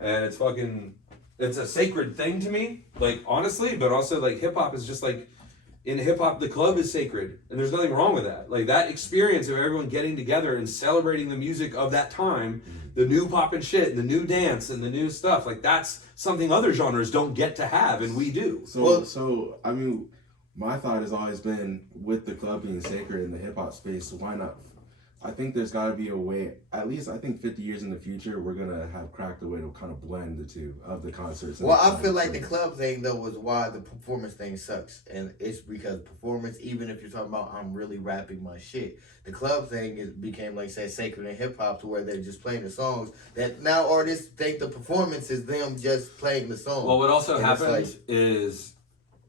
and it's a sacred thing to me, like honestly, but also like hip hop is just like, in hip hop, the club is sacred, and there's nothing wrong with that. Like that experience of everyone getting together and celebrating the music of that time, the new pop and shit, and the new dance and the new stuff. Like that's something other genres don't get to have, and we do. So I mean, my thought has always been with the club being sacred in the hip hop space. So why not? I think there's got to be a way. At least I think 50 years in the future, we're gonna have cracked a way to kind of blend the two of the concerts. Well, I feel like the club thing though was why the performance thing sucks, and it's because performance. Even if you're talking about I'm really rapping my shit, the club thing became like say sacred in hip hop to where they're just playing the songs. That now artists think the performance is them just playing the song. Well, what also happens is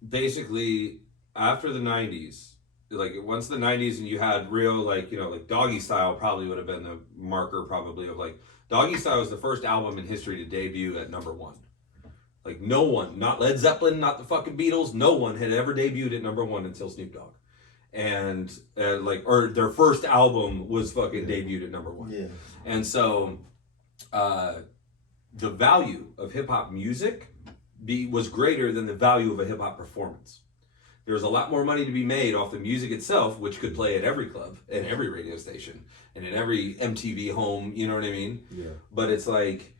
basically after the 90s. Like once the 90s and you had real like Doggy Style probably would have been the marker probably of like Doggy Style was the first album in history to debut at #1. Like no one, not Led Zeppelin, not the fucking Beatles, no one had ever debuted at #1 until Snoop Dogg. And or their first album was fucking debuted at #1. Yeah. And so the value of hip hop music was greater than the value of a hip hop performance. There's a lot more money to be made off the music itself, which could play at every club, and every radio station, and in every MTV home, you know what I mean? Yeah. But it's like,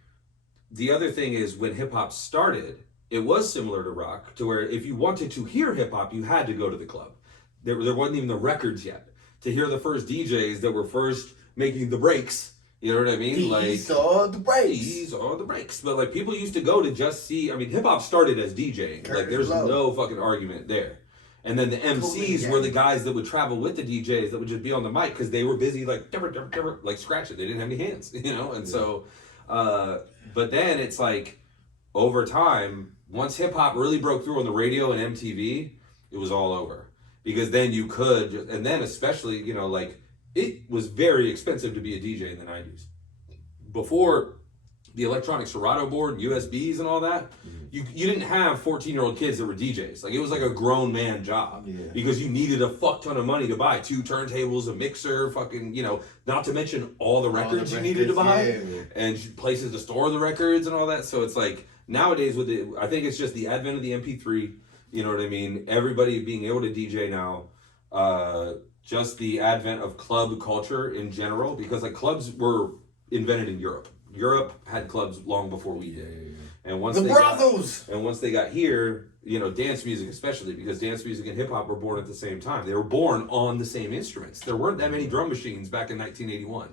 the other thing is when hip hop started, it was similar to rock, to where if you wanted to hear hip hop, you had to go to the club. There wasn't even the records yet. To hear the first DJs that were first making the breaks, you know what I mean? These are the breaks. These are the breaks. But like people used to go to just see, I mean, hip hop started as DJing. Like there's no fucking argument there. And then the MCs were the guys that would travel with the DJs that would just be on the mic because they were busy like scratching. They didn't have any hands, you know? And so, but then it's like over time, once hip hop really broke through on the radio and MTV, it was all over. Because then you could, and then especially, like it was very expensive to be a DJ in the 90s. Before the electronic Serato board and USBs and all that, you didn't have 14-year-old kids that were DJs. Like it was like a grown man job because you needed a fuck ton of money to buy 2 turntables, a mixer, fucking, not to mention all the records you needed to buy and places to store the records and all that. So it's like nowadays I think it's just the advent of the MP3, you know what I mean? Everybody being able to DJ now, just the advent of club culture in general, because like clubs were invented in Europe. Europe had clubs long before we did. And once they got here, dance music especially, because dance music and hip hop were born at the same time. They were born on the same instruments. There weren't that many drum machines back in 1981.